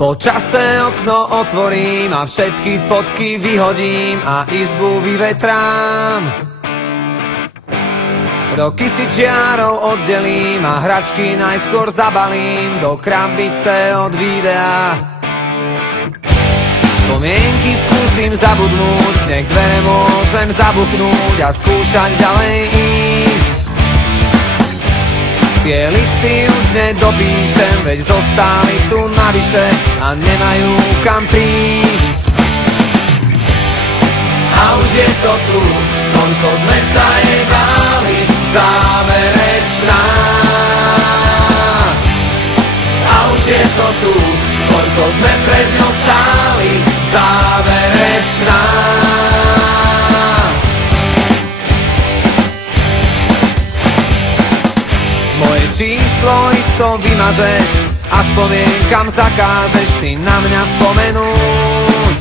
Po čase okno otvorím a všetky fotky vyhodím a izbu vyvetrám. Roky si čiarou oddelím a hračky najskôr zabalím do krabice od videa. Spomienky skúsim zabudnúť, nech dvere môžem zabuchnúť a skúšať ďalej ísť. Tie listy už nedopíšem, veď zostali tu navyše a nemajú kam prísť. A už je to tu, koľko sme sa jej báli, záverečná. A už je to tu, koľko sme pred ňou stáli, záverečná. Moje číslo isto vymažeš a spomienkam zakážeš si na mňa spomenúť.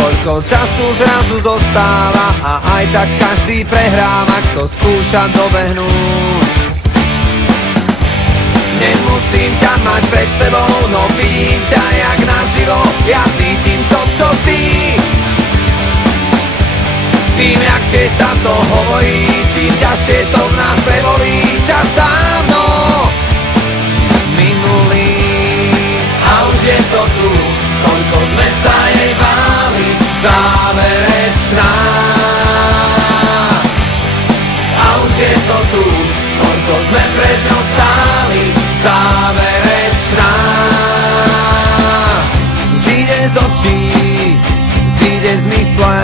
Koľko času zrazu zostáva a aj tak každý prehráva, kto skúša dobehnúť. Nemusím ťa mať pred sebou, no vidím ťa jak naživo, ja cítim to, čo ty. Tým ľahšie sa to hovorí, čím ťažšie to v nás prebolí. Čas dávno minulý a už je to tu, koľko sme sa jej báli, záverečná. A už je to tu, koľko sme pred ňou stáli, záverečná. Zíde z očí, zíde z mysle,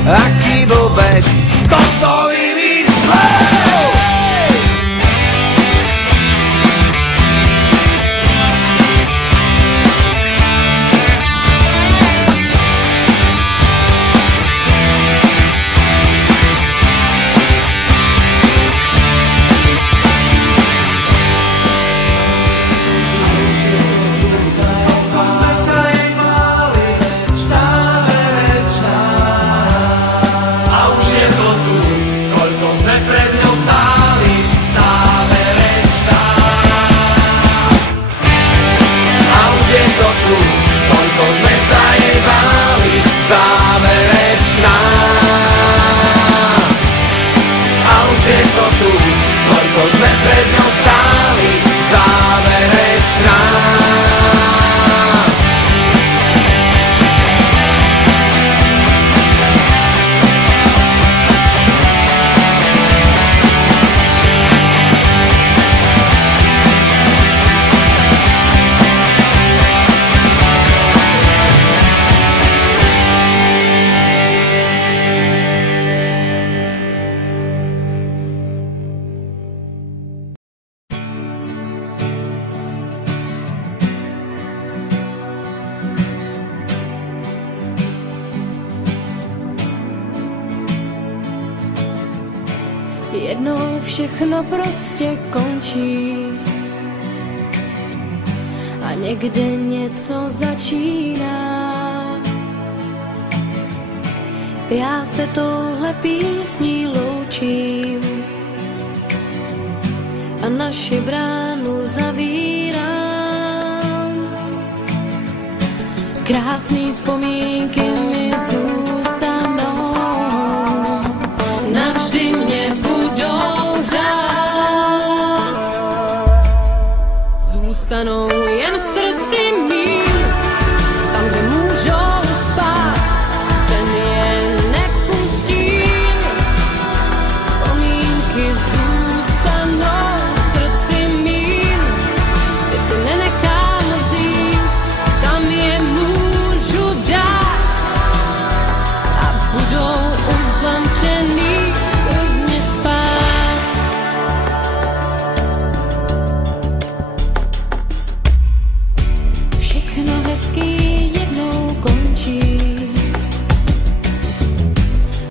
aký blbec toto vymyslel. Záverečná. A už je to tu, koľko sme pred ňou stáli, záverečná. Jednou všechno prostě končí a někde něco začíná. Já se touhle písní loučím a naši bránu zavírám. Krásný vzpomínky mi